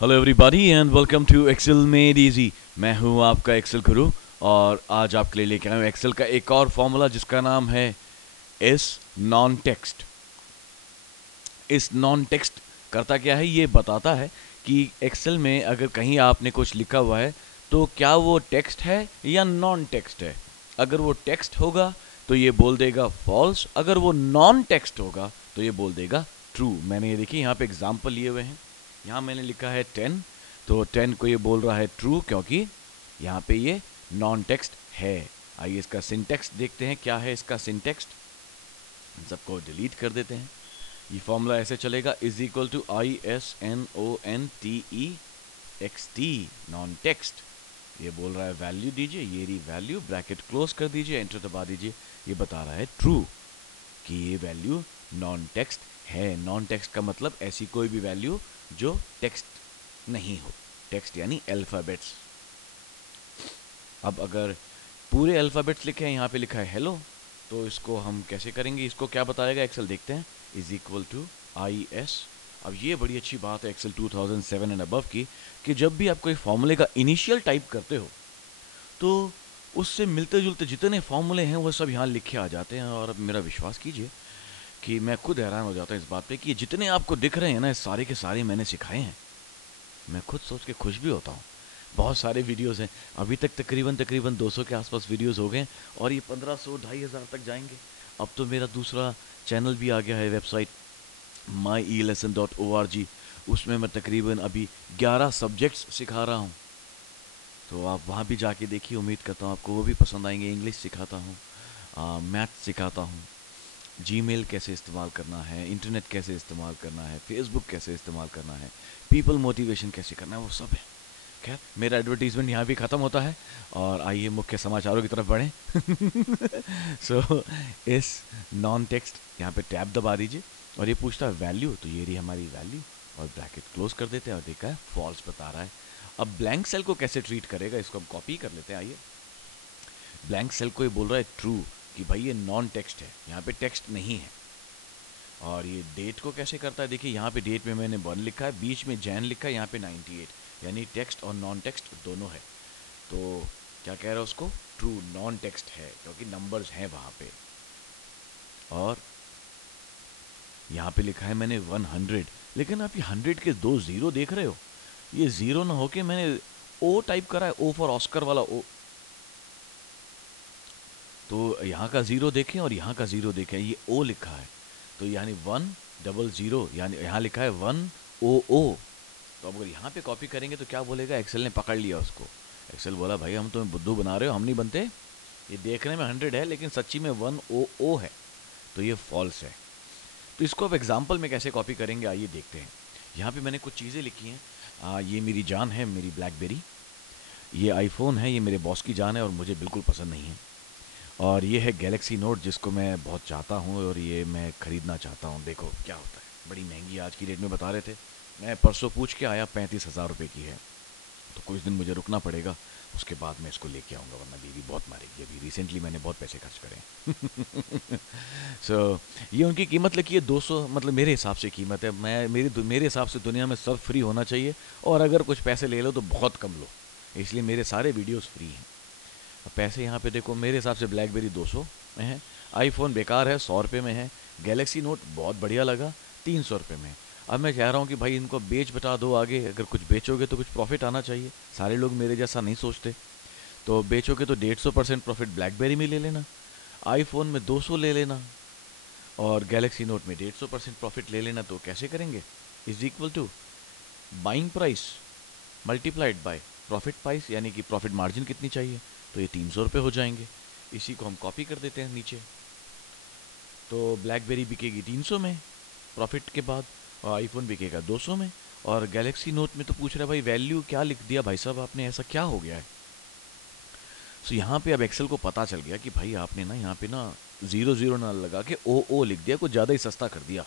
Hello everybody and welcome to Excel made easy. मैं हूं आपका एक्सेल गुरु और आज आपके लिए लेके आया हूं एक्सेल का एक और फॉर्मूला जिसका नाम है इस नॉन टेक्स्ट। इस नॉन टेक्स्ट करता क्या है, ये बताता है कि एक्सेल में अगर कहीं आपने कुछ लिखा हुआ है तो क्या वो टेक्स्ट है या नॉन टेक्स्ट है। अगर वो टेक्स्ट होगा तो ये बोल देगा फॉल्स, अगर वो नॉन टेक्स्ट होगा तो ये बोल देगा ट्रू। मैंने ये देखिए यहाँ पे एग्जाम्पल लिए हुए हैं। यहाँ मैंने लिखा है 10, तो 10 को ये बोल रहा है ट्रू क्योंकि यहाँ पे ये नॉन टेक्स्ट है। आइए इसका सिंटेक्स देखते हैं, क्या है इसका सिंटेक्स। सबको डिलीट कर देते हैं। ये फॉर्मूला ऐसे चलेगा, is equal to ISNONTEXT, non text. ये बोल रहा है वैल्यू दीजिए, ये रही वैल्यू, ब्रैकेट क्लोज कर दीजिए, एंटर दबा दीजिए। ये बता रहा है ट्रू कि ये वैल्यू नॉन टेक्स्ट है। नॉन टेक्स्ट का मतलब ऐसी कोई भी वैल्यू जो टेक्स्ट नहीं हो। टेक्स्ट यानी अल्फ़ाबेट्स। अब अगर पूरे अल्फ़ाबेट्स लिखे हैं, यहाँ पे लिखा है हेलो, तो इसको हम कैसे करेंगे, इसको क्या बताएगा एक्सेल, देखते हैं। Is equal to IS। अब ये बड़ी अच्छी बात है एक्सेल 2007 एंड अबव की, कि जब भी आप कोई फॉर्मूले का इनिशियल टाइप करते हो तो उससे मिलते जुलते जितने फॉर्मूले हैं वो सब यहाँ लिखे आ जाते हैं। और अब मेरा विश्वास कीजिए कि मैं खुद हैरान हो जाता हूँ इस बात पे कि ये जितने आपको दिख रहे हैं ना, सारे के सारे मैंने सिखाए हैं। मैं खुद सोच के खुश भी होता हूँ। बहुत सारे वीडियोस हैं, अभी तक तकरीबन तकरीबन 200 के आसपास वीडियोस हो गए और ये 1500 2500 तक जाएंगे। अब तो मेरा दूसरा चैनल भी आ गया है, वेबसाइट myelesson.org। उसमें मैं तकरीबन अभी 11 सब्जेक्ट्स सिखा रहा हूँ, तो आप वहाँ भी जाके देखिए। उम्मीद करता हूँ आपको वो भी पसंद आएंगे। इंग्लिश सिखाता हूँ, मैथ सिखाता हूँ, जीमेल कैसे इस्तेमाल करना है, इंटरनेट कैसे इस्तेमाल करना है, फेसबुक कैसे इस्तेमाल करना है, पीपल मोटिवेशन कैसे करना है, वो सब है। खैर, मेरा एडवर्टीजमेंट यहाँ भी ख़त्म होता है और आइए मुख्य समाचारों की तरफ बढ़ें। सो इस नॉन टेक्स्ट यहाँ पे टैब दबा दीजिए और ये पूछता है वैल्यू, तो ये रही हमारी वैल्यू और ब्रैकेट क्लोज कर देते हैं और देखा है फॉल्स बता रहा है। अब ब्लैंक सेल को कैसे ट्रीट करेगा, इसको हम कॉपी कर लेते हैं। आइए, ब्लैंक सेल को ये बोल रहा है ट्रू कि भाई ये नॉन टेक्स्ट है, यहाँ पे टेक्स्ट नहीं है। और ये डेट को कैसे करता है, देखिए यहाँ पे डेट में मैंने 1 लिखा है, बीच में जैन लिखा है, यहाँ पे 98, यानी टेक्स्ट और नॉन टेक्स्ट दोनों है। तो क्या कह रहा है उसको, ट्रू, नॉन टेक्स्ट है क्योंकि नंबर्स हैं वहाँ पे। और यहाँ पे लिखा है मैंने 100, लेकिन आप ये 100 के 2 जीरो देख रहे हो, ये जीरो ना होके मैंने ओ टाइप करा है, ओ फॉर ऑस्कर वाला ओ। तो यहाँ का ज़ीरो देखें और यहाँ का ज़ीरो देखें, ये ओ लिखा है, तो यानी 100, यानी यहाँ लिखा है 100। तो अब अगर यहाँ पे कॉपी करेंगे तो क्या बोलेगा, एक्सेल ने पकड़ लिया उसको। एक्सेल बोला भाई हम तुम्हें बुद्धू बना रहे हो, हम नहीं बनते, ये देखने में 100 है लेकिन सच्ची में 100 है, तो ये फॉल्स है। तो इसको अब एग्जाम्पल में कैसे कॉपी करेंगे, आइए देखते हैं। यहाँ पे मैंने कुछ चीज़ें लिखी हैं। ये मेरी जान है, मेरी ब्लैकबेरी। ये आईफोन है, ये मेरे बॉस की जान है और मुझे बिल्कुल पसंद नहीं है। और ये है गैलेक्सी नोट, जिसको मैं बहुत चाहता हूँ और ये मैं ख़रीदना चाहता हूँ। देखो क्या होता है, बड़ी महंगी आज की डेट में बता रहे थे। मैं परसों पूछ के आया, 35,000 रुपये की है। तो कुछ दिन मुझे रुकना पड़ेगा, उसके बाद मैं इसको लेके आऊँगा, वरना बीवी बहुत मारेगी। अभी रिसेंटली मैंने बहुत पैसे खर्च करे। सो ये उनकी कीमत लिखी है 200, मतलब मेरे हिसाब से कीमत है। मेरे हिसाब से दुनिया में सब फ्री होना चाहिए, और अगर कुछ पैसे ले लो तो बहुत कम लो, इसलिए मेरे सारे वीडियोस फ्री हैं। अब पैसे यहाँ पे देखो, मेरे हिसाब से ब्लैकबेरी 200 में है, आईफोन बेकार है 100 रुपये में है, गैलेक्सी नोट बहुत बढ़िया लगा 300 रुपये में। अब मैं कह रहा हूँ कि भाई इनको बेच बता दो आगे, अगर कुछ बेचोगे तो कुछ प्रॉफिट आना चाहिए। सारे लोग मेरे जैसा नहीं सोचते, तो बेचोगे तो 150% प्रॉफिट ब्लैकबेरी में ले लेना, आईफोन में 200 ले लेना और गैलेक्सी नोट में 150% प्रॉफिट ले लेना। तो कैसे करेंगे, is equal to buying price multiplied by profit price, यानी कि प्रॉफिट मार्जिन कितनी चाहिए, तो ये 300 रुपये हो जाएंगे। इसी को हम कॉपी कर देते हैं नीचे। तो ब्लैकबेरी बिकेगी 300 में प्रॉफिट के बाद, और आईफोन बिकेगा 200 में। और गैलेक्सी नोट में तो पूछ रहा है भाई वैल्यू क्या लिख दिया भाई साहब आपने, ऐसा क्या हो गया है। सो यहाँ पे अब एक्सेल को पता चल गया कि भाई आपने ना यहाँ पे ना ज़ीरो ज़ीरो ना लगा के ओ लिख दिया, कुछ ज़्यादा ही सस्ता कर दिया,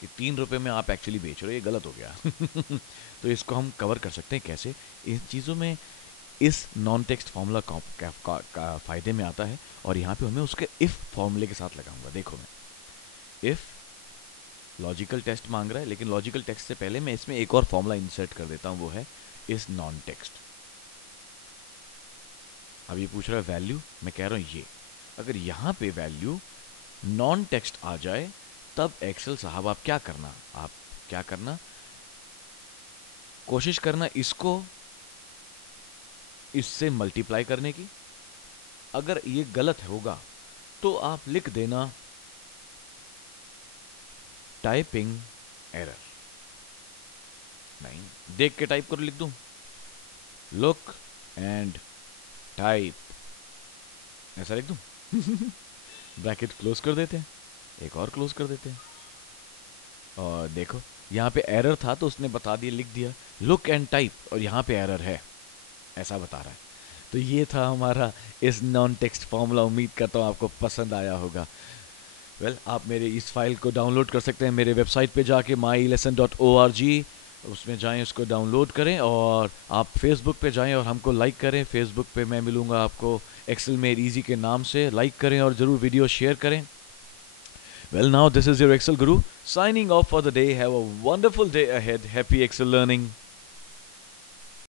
कि 3 रुपये में आप एक्चुअली बेच रहे हो, ये गलत हो गया। तो इसको हम कवर कर सकते हैं कैसे, इन चीज़ों में इस नॉन टेक्स्ट फार्मूला का फ़ायदे में आता है। और यहाँ पे मैं उसके इफ़ फार्मूले के साथ लगाऊंगा। देखो मैं इफ़ लॉजिकल टेस्ट मांग रहा है, लेकिन लॉजिकल टेस्ट से पहले मैं इसमें एक और फॉर्मूला इंसर्ट कर देता हूँ, वो है इस नॉन टेक्स्ट। अब ये पूछ रहा है वैल्यू, मैं कह रहा हूँ ये अगर यहाँ पे वैल्यू नॉन टेक्स्ट आ जाए तब एक्सेल साहब आप क्या करना, कोशिश करना इसको इससे मल्टीप्लाई करने की। अगर ये गलत होगा तो आप लिख देना टाइपिंग एरर। नहीं, देख के टाइप करो, लिख दूं लुक एंड टाइप, ऐसा लिख दूं। ब्रैकेट क्लोज कर देते हैं, एक और क्लोज कर देते हैं, और देखो यहाँ पे एरर था तो उसने बता दिया, लिख दिया लुक एंड टाइप, और यहाँ पे एरर है ऐसा बता रहा है। तो ये था हमारा इस नॉन टेक्स्ट फॉर्मूला। उम्मीद करता हूँ आपको पसंद आया होगा। आप मेरे इस फाइल को डाउनलोड कर सकते हैं मेरे वेबसाइट पे जाके mylesson.org, उसमें जाएं, उसको डाउनलोड करें, और आप फेसबुक पे जाएं और हमको लाइक करें। फेसबुक पे मैं मिलूंगा आपको एक्सेल मेड इजी के नाम से। लाइक करें और ज़रूर वीडियो शेयर करें। Now this is your Excel Guru signing off for the day. Have a wonderful day ahead. Happy Excel learning.